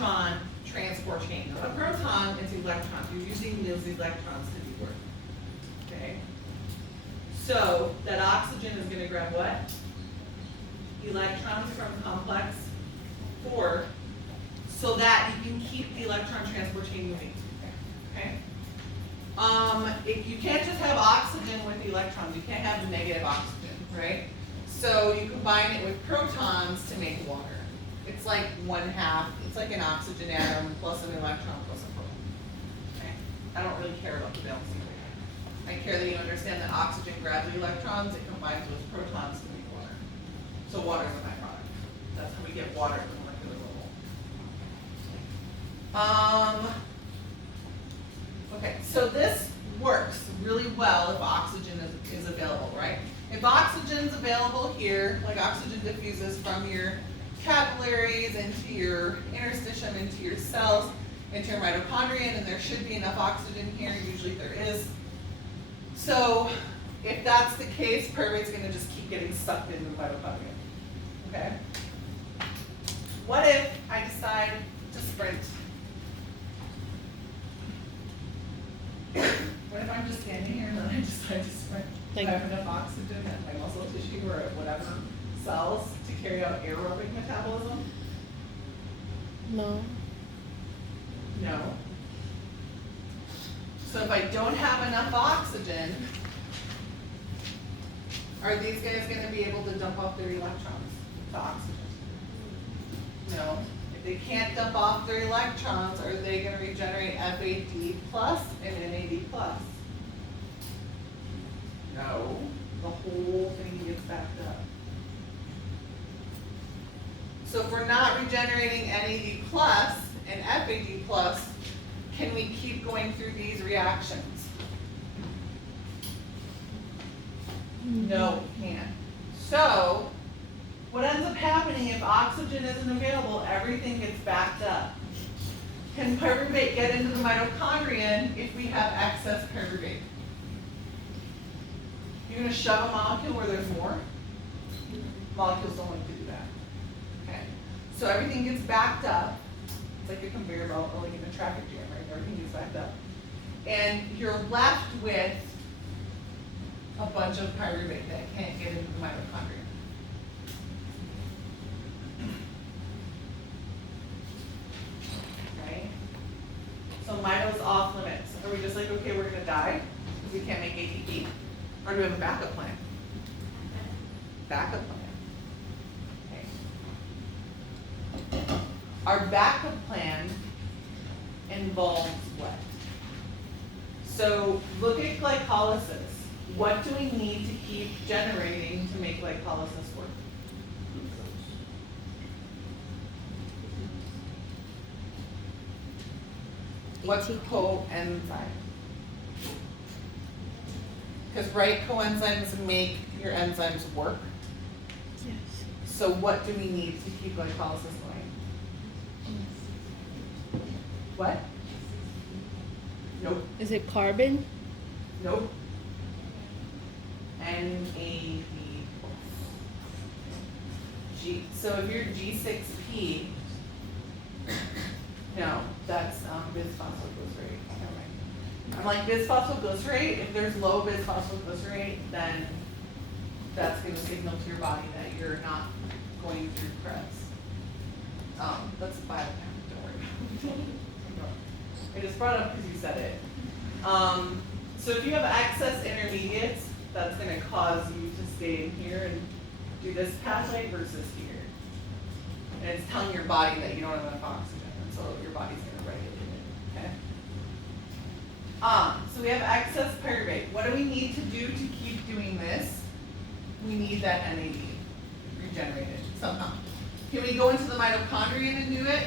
electron transport chain. Not a proton, it's electrons. You're using those electrons to do work. Okay? So that oxygen is going to grab what? Electrons from complex 4 so that you can keep the electron transport chain moving. Okay? If you can't just have oxygen with electrons, you can't have negative oxygen, right? So you combine it with protons to make water. It's like 1/2, it's like an oxygen atom plus an electron plus a proton. Okay? I don't really care about the balancing rate. I care that you understand that oxygen grabs the electrons, it combines with protons to make water. So water is a byproduct. That's how we get water at the molecular level. Okay, so this works really well if oxygen is available, right? If oxygen's available here, like oxygen diffuses from your capillaries into your interstitium, into your cells, into your mitochondria, and there should be enough oxygen here, usually there is. So if that's the case, pyruvate's going to just keep getting sucked into the mitochondria. Okay? What if I decide to sprint? What if I'm just standing here and then I decide to sprint? Do I have enough oxygen in my muscle tissue or whatever cells to carry out aerobic metabolism? No. No. So if I don't have enough oxygen, are these guys going to be able to dump off their electrons to oxygen? No. If they can't dump off their electrons, are they going to regenerate FAD plus and NAD plus? No. The whole thing gets backed up. So if we're not regenerating NAD plus and FAD plus, can we keep going through these reactions? No, we can't. So what ends up happening if oxygen isn't available, everything gets backed up. Can pyruvate get into the mitochondria if we have excess pyruvate? You're going to shove a molecule where there's more? Molecules don't like to do that. Okay. So everything gets backed up. It's like a conveyor belt or like in a traffic jam, right? Everything gets backed up. And you're left with a bunch of pyruvate that can't get into the mitochondria. Right? So mito's off limits. Are we just like, okay, we're going to die because we can't make ATP? Or do we have a backup plan? Backup plan. Okay. Our backup plan involves what? So look at glycolysis. What do we need to keep generating to make glycolysis work? What coenzyme? Because coenzymes make your enzymes work. Yes. So what do we need to keep glycolysis going? What? Nope. Is it carbon? Nope. NAD+. G. So if you're G6P, no, that's bisphosphoglycerate. Never mind. I'm like bisphosphoglycerate. If there's low bisphosphoglycerate, then that's going to signal to your body that you're not going through Krebs. That's a biochem. Don't worry. I just brought it up because you said it. So if you have excess intermediates, that's going to cause you to stay in here and do this pathway versus here. And it's telling your body that you don't have enough oxygen, and so your body's going to regulate it. Okay. So we have excess pyruvate. What do we need to do to keep doing this? We need that NAD regenerated somehow. Can we go into the mitochondria and do it?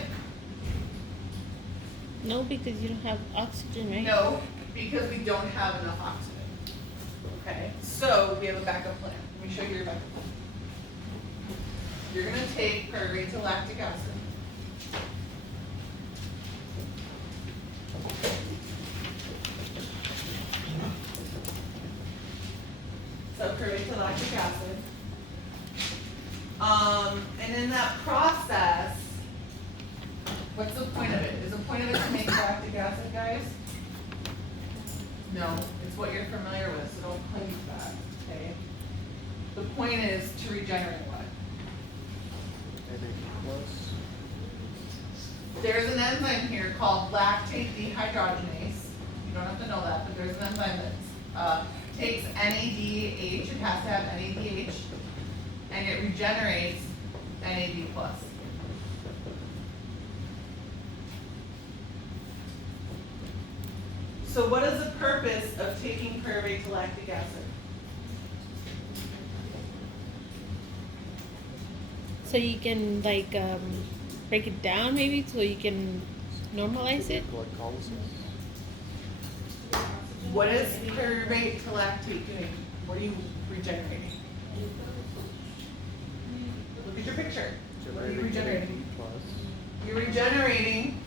No, because you don't have oxygen, right? No, because we don't have enough oxygen. Okay, so we have a backup plan. Let me show you your backup plan. You're going to take pyruvate to lactic acid. So pyruvate to lactic acid. And in that process, what What's the point of it? Is the point of it to make lactic acid, guys? No, it's what you're familiar with, so don't claim that, okay? The point is to regenerate what? NAD plus. There's an enzyme here called lactate dehydrogenase. You don't have to know that, but there's an enzyme that takes NADH, it has to have NADH, and it regenerates NAD plus. So what is the purpose of taking pyruvate to lactic acid? So you can like break it down maybe so you can normalize it. Glycolysis. What is pyruvate to lactate doing? What are you regenerating? Look at your picture. What are you regenerating? NAD plus. You're regenerating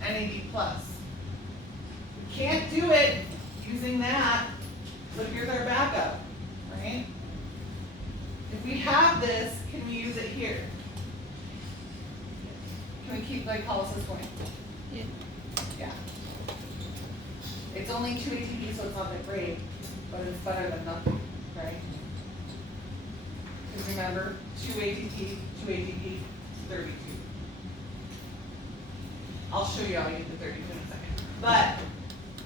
NAD plus. You can't do it using that, so here's our backup, right? If we have this, can we use it here? Can we keep glycolysis going? Yeah. Yeah. It's only 2 ATP, so it's not that great, but it's better than nothing, right? Because remember, 2 ATP, 2 ATP, 32. I'll show you how you get the 32 in a second. But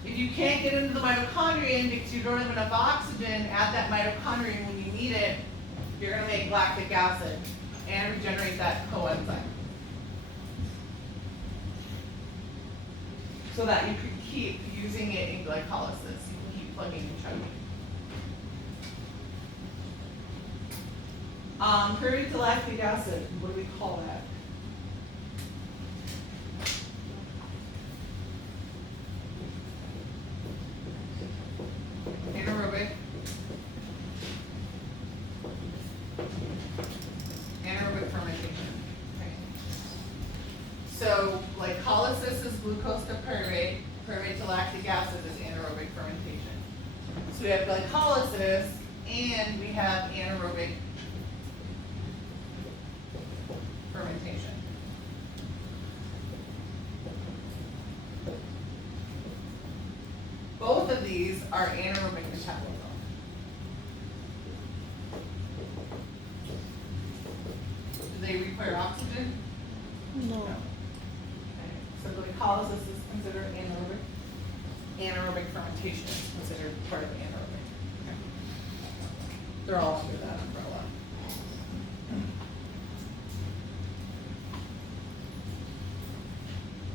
if you can't get into the mitochondrion because you don't have enough oxygen at that mitochondrion when you need it, you're going to make lactic acid and regenerate that coenzyme. So that you can keep using it in glycolysis. You can keep plugging and chugging. Pyruvate to lactic acid, what do we call that? Anaerobic. Anaerobic fermentation. Okay. So glycolysis is glucose to pyruvate. Pyruvate to lactic acid is anaerobic fermentation. So we have glycolysis and we have anaerobic fermentation. Both of these are anaerobic metabolism. Do they require oxygen? No. Okay. So glycolysis is considered anaerobic. Anaerobic fermentation is considered part of anaerobic. Okay. They're all under that umbrella.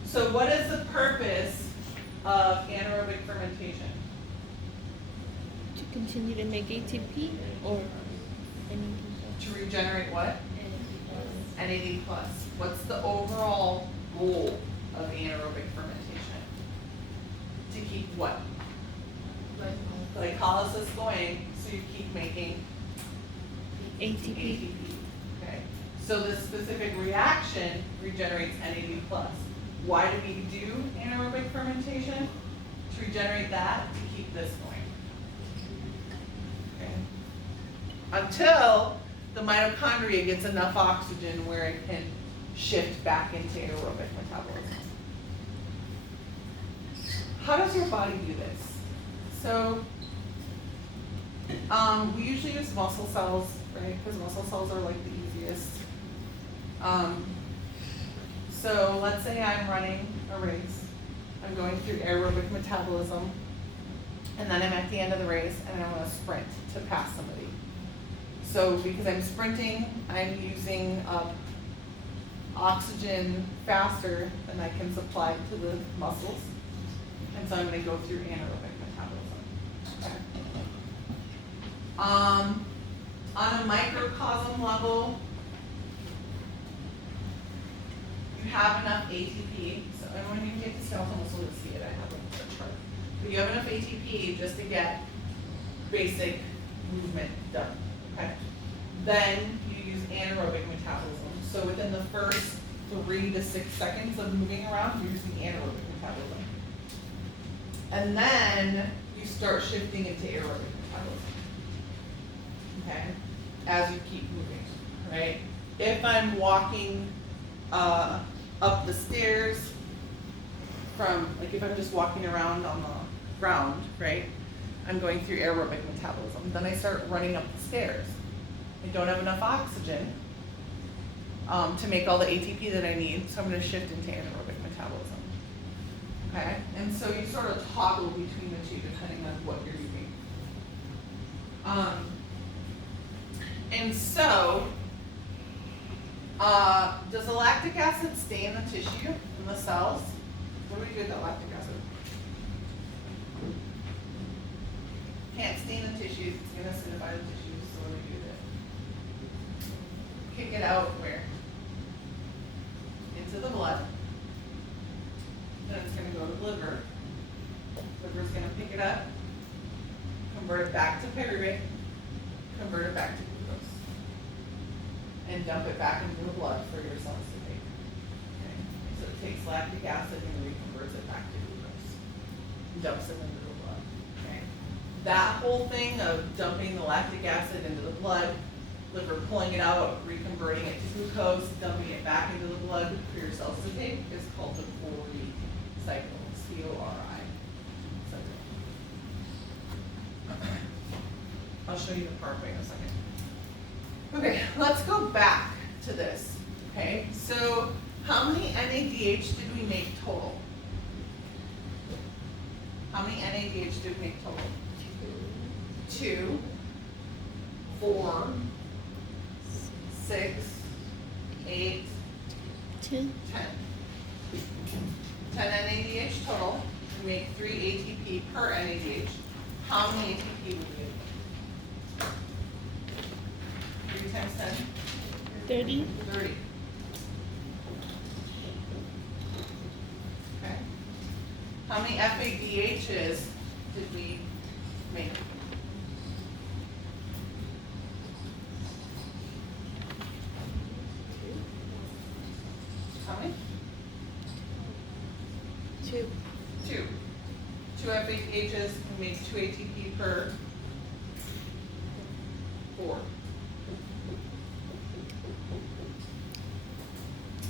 So what is the purpose of anaerobic fermentation? To continue to make ATP or anything else. To regenerate what? NAD plus. What's the overall goal of anaerobic fermentation? To keep what? Glycolysis going, so you keep making ATP. Okay. So this specific reaction regenerates NAD plus. Why do we do anaerobic fermentation? To regenerate that, to keep this going. Okay. Until the mitochondria gets enough oxygen where it can shift back into aerobic metabolism. How does your body do this? So, we usually use muscle cells, right? Because muscle cells are like the easiest. So let's say I'm running a race. I'm going through aerobic metabolism, and then I'm at the end of the race, and I want to sprint to pass somebody. So because I'm sprinting, I'm using up oxygen faster than I can supply to the muscles. And so I'm going to go through anaerobic metabolism. Okay. On a microcosm level, you have enough ATP. So and when you get to skeletal muscle, you'll see it. I have a chart. But you have enough ATP just to get basic movement done. Okay. Then you use anaerobic metabolism. So within the first 3 to 6 seconds of moving around, you're using anaerobic metabolism. And then you start shifting into aerobic metabolism. Okay? As you keep moving, right? If I'm walking up the stairs from, like if I'm just walking around on the ground, right? I'm going through aerobic metabolism. Then I start running up the stairs. I don't have enough oxygen to make all the ATP that I need, so I'm going to shift into anaerobic metabolism. Okay? And so you sort of toggle between the two depending on what you're doing. And so, does the lactic acid stay in the tissue, in the cells? What do we do with that lactic acid? Can't stay in the tissues, it's going to acidify the tissues, so what do we do with it? Kick it out where? Into the blood. Then it's going to go to the liver. Liver's going to pick it up, convert it back to pyruvate, convert it back to glucose, and dump it back into the blood for your cells to take. Okay? So it takes lactic acid and reconverts it back to glucose, and dumps it into the blood. Okay? That whole thing of dumping the lactic acid into the blood, liver pulling it out, reconverting it to glucose, dumping it back into the blood for your cells to take is called the Cori cycle, C-O-R-I cycle. I'll show you the pathway in a second. Okay, let's go back to this. Okay, so how many NADH did we make total? How many NADH did we make total? 2, 4, 6, 8, 10. 10 NADH total. We make 3 ATP per NADH. How many ATP would we get? 3 times 10? 30. 30. Okay. How many FADHs did we make? How many? 2. 2. 2 FADHs can make 2 ATP per 4.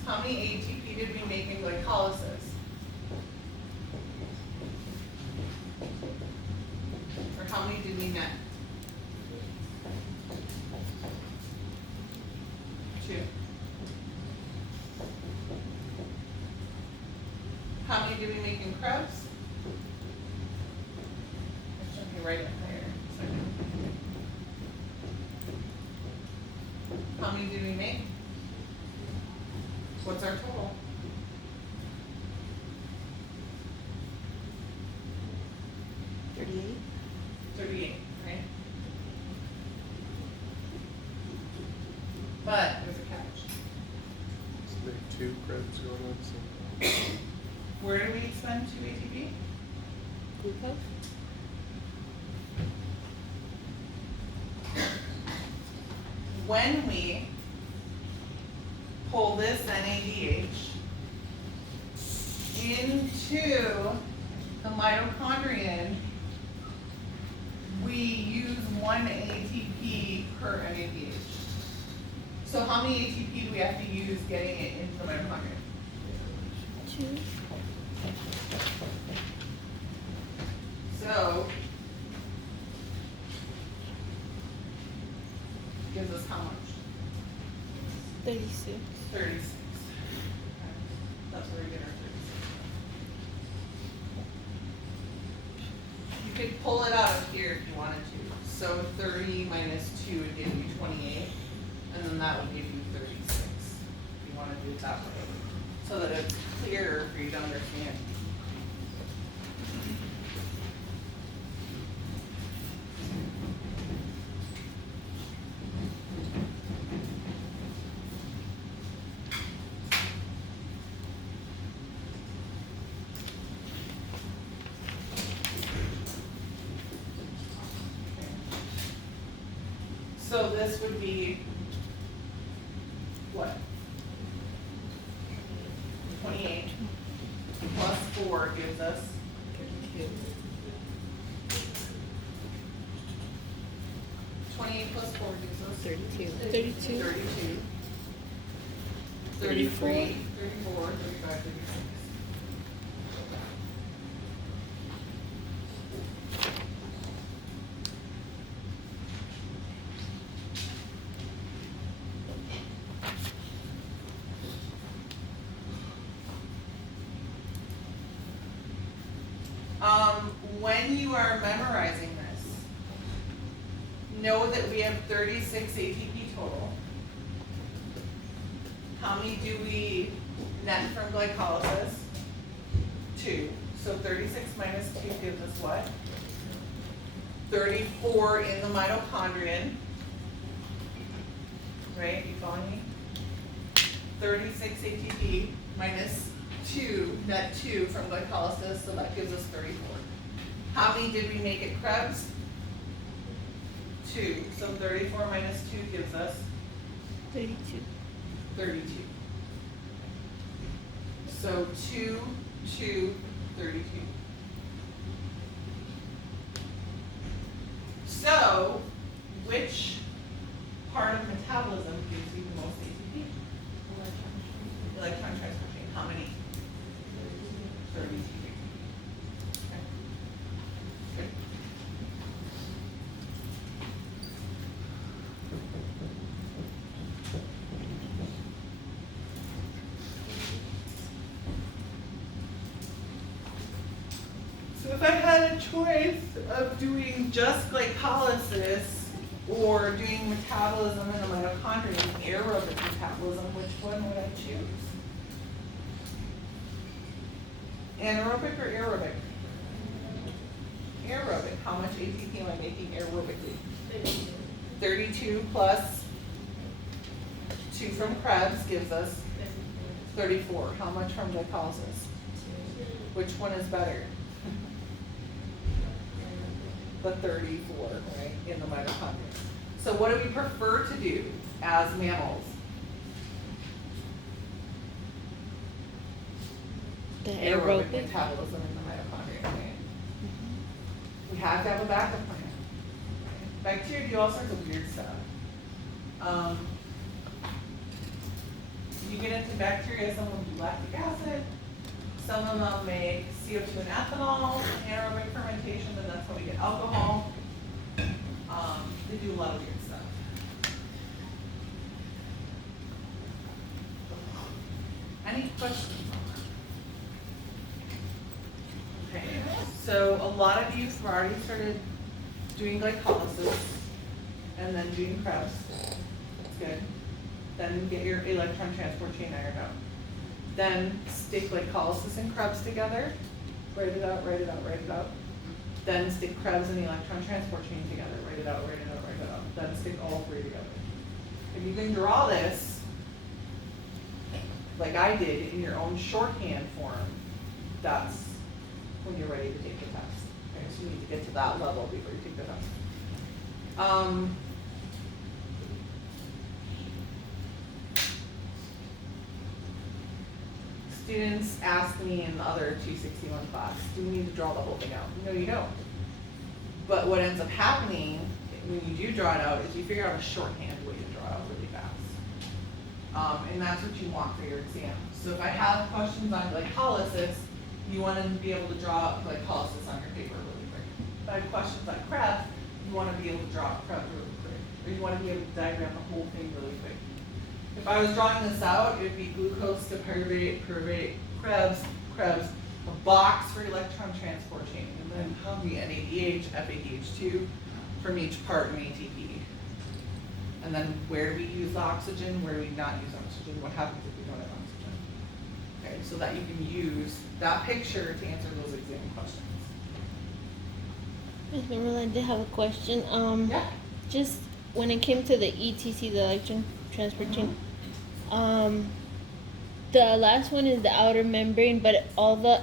How many ATP did we make in glycolysis? Or how many did we net? 2. How many did we make in Krebs? Let me write it there. How many did we make? What's our total? 38. 38, right? But there's a catch. So make 2 credits going on, so. Where do we spend 2 ATP? Glucose. When we pull this NADH into the mitochondrion, we use 1 ATP per NADH. So how many ATP do we have to use getting it into the mitochondrion? 2. So gives us how much? 36. 36. Okay. That's where we get our 36. You could pull it out of here if you wanted to. So 30 minus 2 would give you 28, and then that would give you 36, if you want to do it that way, so that it's clearer for you to understand. So this would be what? 28 plus 4 gives us 32. 28 plus 4 gives us 32. 32. 32. 34. 33, 34, 35, 36. When you are memorizing this, know that we have 36 ATP total. How many do we net from glycolysis? 2. So 36 minus 2 gives us what? 34 in the mitochondrion. Right, you following me? 36 ATP minus 2, net 2 from glycolysis, so that gives us 34. How many did we make at Krebs? 2. So 34 minus 2 gives us 32. 32. So 2, 2, 32. So, which part of metabolism gives you the most ATP? Electron transfer chain. How many? 32. Okay. Good. So if I had a choice of doing just glycolysis or doing metabolism in the mitochondria, aerobic metabolism, which one would I choose? Anaerobic or aerobic? Aerobic. How much ATP am I making aerobically? 32 plus 2 from Krebs gives us 34. How much from glycolysis? Which one is better? The 34, right, in the mitochondria. So what do we prefer to do as mammals? The Aerobic aerobic. metabolism in the mitochondria, right? We have to have a backup plan. Bacteria do all sorts of weird stuff. You get into bacteria, some of them do lactic acid, some of them make CO2 and ethanol, anaerobic fermentation, and that's how we get alcohol. They do a lot of weird stuff. Any questions on that? Okay, so a lot of you have already started doing glycolysis and then doing Krebs. That's good. Then get your electron transport chain ironed out. Then stick glycolysis and Krebs together. Write it out, write it out, write it out. Then stick Krebs and the electron transport chain together. Write it out, write it out, write it out. Then stick all 3 together. If you can draw this, like I did, in your own shorthand form, that's when you're ready to take the test. Okay, so you need to get to that level before you take the test. Students ask me in the other 261 class, do we need to draw the whole thing out? No, you don't. But what ends up happening when you do draw it out is you figure out a shorthand way to draw it out really fast. And that's what you want for your exam. So if I have questions on glycolysis, you want to be able to draw glycolysis on your paper really quick. If I have questions on Krebs, you want to be able to draw Krebs really quick. Or you want to be able to diagram the whole thing really quick. If I was drawing this out, it would be glucose to pyruvate, pyruvate, Krebs, Krebs, a box for electron transport chain, and then probably NADH, FADH2 from each part in ATP. And then where do we use oxygen, where do we not use oxygen, what happens if we don't have oxygen? Okay, so that you can use that picture to answer those exam questions. Ms. Marilla, I did have a question. Yeah. Just when it came to the ETC, the electron transport chain, the last one is the outer membrane, but all the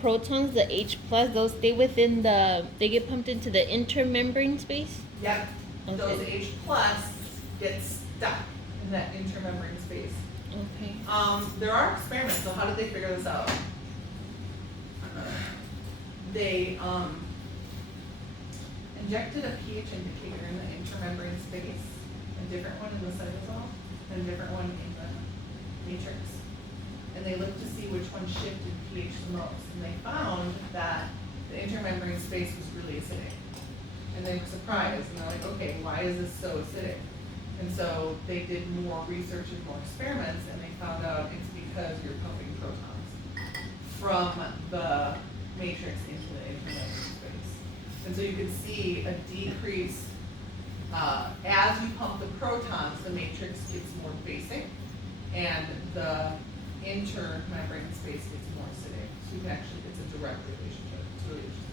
protons, the H plus, those stay within they get pumped into the intermembrane space? Yep, Okay. those H plus get stuck in that intermembrane space. Okay. There are experiments, so how did they figure this out? They injected a pH indicator in the intermembrane space, a different one in the cytosol, and a different one in the matrix. And they looked to see which one shifted pH the most, and they found that the intermembrane space was really acidic. And they were surprised, and they're like, okay, why is this so acidic? And so they did more research and more experiments, and they found out it's because you're pumping protons from the matrix into the intermembrane space. And so you can see a decrease, as you pump the protons, the matrix gets more basic, and the intermembrane space gets more acidic. So you can actually, it's a direct relationship. It's really interesting.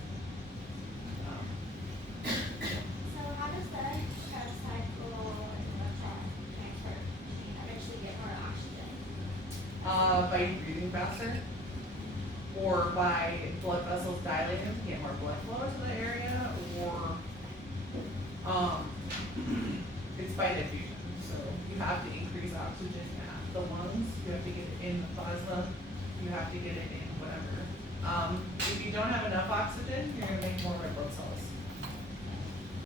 So how does the cycle electron transfer eventually get more oxygen? By breathing faster, or by blood vessels dilating to get more blood flow to the area, or it's by diffusion. So you have to increase oxygen at the lungs, you have to get it in the plasma, you have to get it in whatever. If you don't have enough oxygen, you're gonna make more red blood